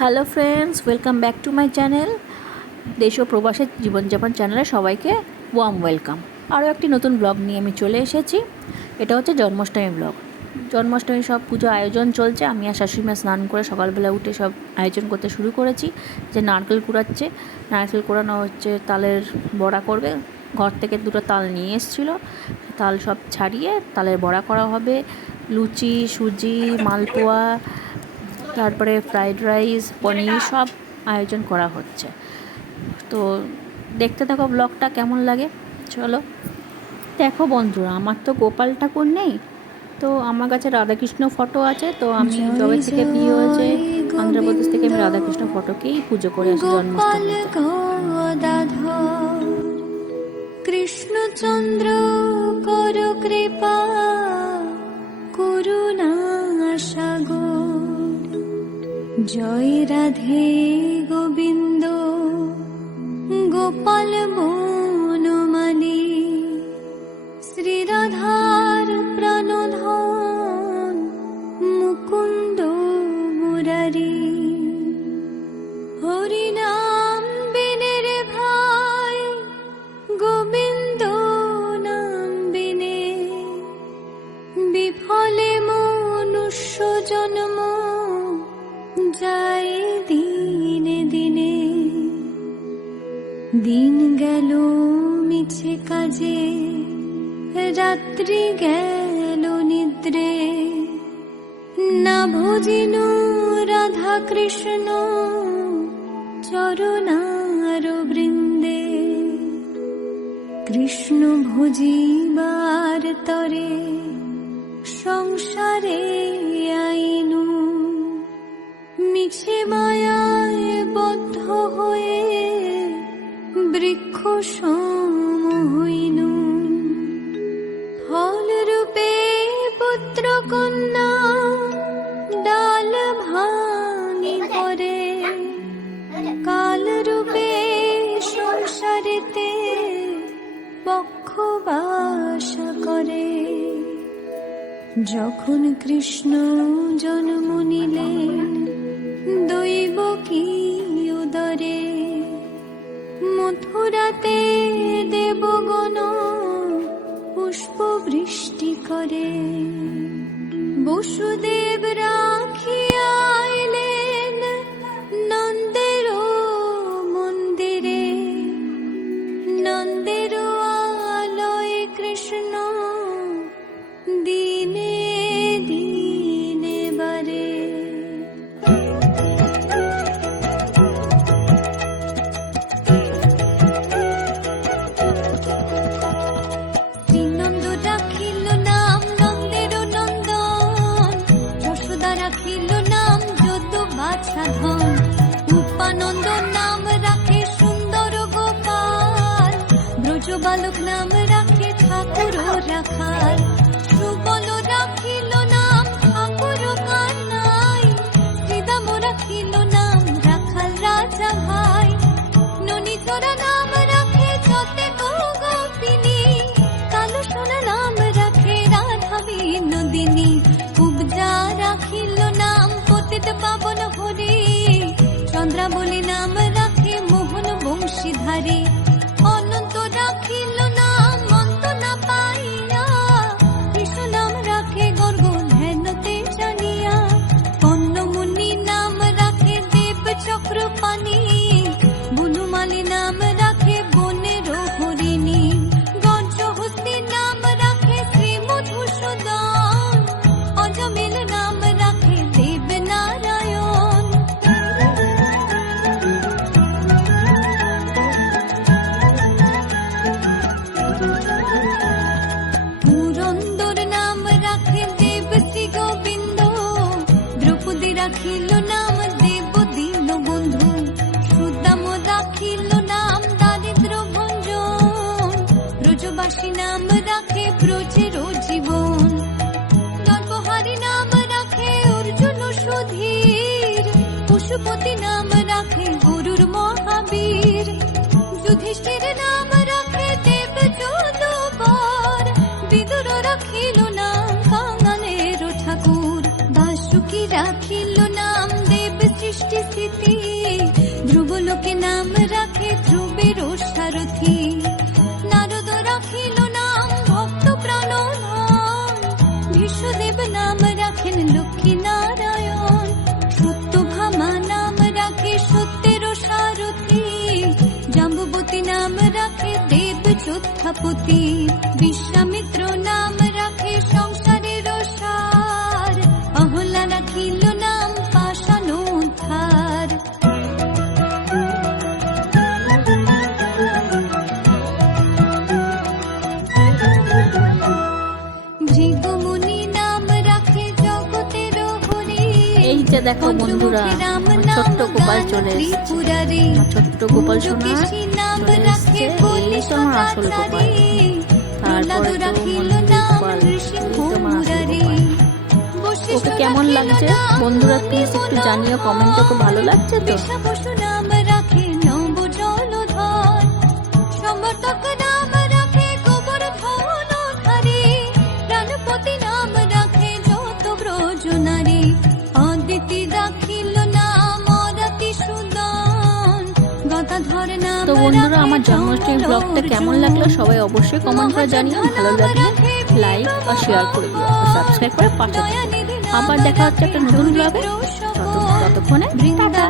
Hello friends, welcome back to my channel. দেশ ও প্রবাসের জীবনযাপন চ্যানেলে সবাইকে ওয়ার্ম ওয়েলকাম। আরও একটি নতুন ব্লগ নিয়ে আমি চলে এসেছি। এটা হচ্ছে জন্মাষ্টমী ব্লগ। জন্মাষ্টমী সব পুজো আয়োজন চলছে। আমি আর শাশুড়িমা স্নান করে সকালবেলা উঠে সব আয়োজন করতে শুরু করেছি। যে নারকেল কুড়াচ্ছে, নারকেল কুড়ানো হচ্ছে, তালের বড়া করবে। ঘর থেকে দুটো তাল নিয়ে এসেছিলো, তাল সব ছাড়িয়ে তালের বড়া করা হবে। লুচি, সুজি, মালপোয়া, তারপরে ফ্রাইড রাইস, পনির সব আয়োজন করা হচ্ছে। তো দেখতে থাকো ব্লগটা কেমন লাগে। চলো দেখো বন্ধুরা, আমার তো গোপাল ঠাকুর নেই, তো আমার কাছে রাধাকৃষ্ণ ফটো আছে। তো আমি যবে থেকে বিয়ে হয়েছে অন্ধ্রপ্রদেশ থেকে আমি রাধাকৃষ্ণ ফটোকেই পুজো করে আসি জন্মাষ্টমীতে। কৃষ্ণচন্দ্র কর কৃপা করুণা সাগর, জয় রাধে গোবিন্দ গোপাল বনমালী, শ্রীরাধার প্রাণধন মুকুন্দ মুরারি। হরিনাম বিনে রে ভাই, গোবিন্দ নাম বিনে বিফলে মনুষ্য জন্ম যায় দিনে দিনে। দিন গেল মিছে কাজে, রাত্রি গেল নিদ্রে, না ভজিনু রাধা কৃষ্ণ চরণার বৃন্দে। কৃষ্ণ ভজিবার তরে সংসারে আইনু, মিছে মায়ায় বদ্ধ হয়ে বৃক্ষ সম হইনু। ফল রূপে পুত্র কন্যা ডাল ভাঙি পরে, কাল রূপে সংসারেতে বক্ষবাস করে। যখন কৃষ্ণ জন্ম নিলেন দৈব কি উদরে, মথুরাতে দেবগণ পুষ্প বৃষ্টি করে। বসুদেব রাখিয়া আইলেন নন্দের মন্দিরে, নন্দের আলয়ে কৃষ্ণ দিনে দিনে বারে। শ্রীনন্দ রাখিল নাম নন্দের নন্দন, যশোদা রাখিল নাম যদু বাছা ধন, উপানন্দ নাম রাখে সুন্দর গোপাল, ব্রজ বালক নাম রাখে ঠাকুর রাখাল, সুবল রাখিল নাম ঠাকুর কানাই, শ্রীদাম রাখিল নাম রাখাল রাজা ভাই, ননীচরা নাম রাখে যতে গোপিনী, কালো সোনা নাম রাখে রাধা বিনোদিনী, উপজা রাখিল নাম পতিত পাবন হরি, চন্দ্রাবলী নাম রাখে মোহন বংশীধারী, অনন্ত রাখিল নাম অন্ত না পাইয়া, কৃষ্ণ নাম রাখে গর্গ ধ্যানতে জানিয়া, কন্নমুনি নাম রাখে দেব চক্র পানি, বনমালী নাম রাখে বনের হরিণী, গঞ্জহস্তি নাম রাখে শ্রী মধুসূদন, অজমিল নাম রাখে দেব নারায়ণ। পুরন্দর নাম রাখে দেব শ্রী গোবিন্দ, দ্রৌপদী রাখিল নাম দেব দীন বন্ধু, সুদাম রাখিল নাম দারিদ্র ভঞ্জন, ব্রজবাসী নাম রাখে ব্রজের জীবন, নরবহারী নাম রাখে অর্জুন সুধীর, পশুপতি নাম রাখে গরুর মহাবীর, যুধিষ্ঠির নাম রাখে দেব যদুবর, বিদুর রাখিল নাম কাঙালের ঠাকুর, বাসুকি রাখিল নাম দেব সৃষ্টি স্মৃতি, ধ্রুবলোকে নাম রাখে ধ্রুবের সারথি। নারদ রাখিল নাম ভক্ত প্রাণধন, বিশ্বদেব নাম রাখেন লক্ষ্মী নারায়ণ। সত্যভামা নাম রাখে সত্যের সারথি, জাম্বুবতী নাম রাখে দেব যোদ্ধাপতি। বিশ্বামিত্র নাম রাখে সংসারের সার, অহল্যা রাখিল নাম পাষাণ উদ্ধার। ভৃগুমুনি নাম রাখে জগতের হরি, এই যে দেখো বন্ধুরা, আমার ছোট্ট গোপাল চলে এসেছে। আমার ছোট্ট গোপাল সোনা চলে এসেছে। এই তো আমার আসল গোপাল। তারপরে তো মন্দির গোপাল, এই তো আমার আসল গোপাল। ওকে কেমন লাগছে বন্ধুরা প্লিজ একটু জানিও কমেন্টে। ওকে ভালো লাগছে তো? পশু নাম রাখে নব জলধর, সমর্থক নাম রাখে গোবর্ধন ধারী, প্রাণপতি নাম রাখে যত ব্রজ নারী। অদিতি রাখিল নাম অরাতি সুদন, গদাধর নাম তো বন্ধুরা আমার জন্মাষ্টমী ব্লগটা কেমন লাগলো সবাই অবশ্যই কমেন্ট করে জানিও। ভালো লাগলে লাইক আর শেয়ার করে দিও, সাবস্ক্রাইব করে পাশে থেকো। আবার দেখা হচ্ছে একটা নতুন ব্লগে। ততক্ষণে টাটা।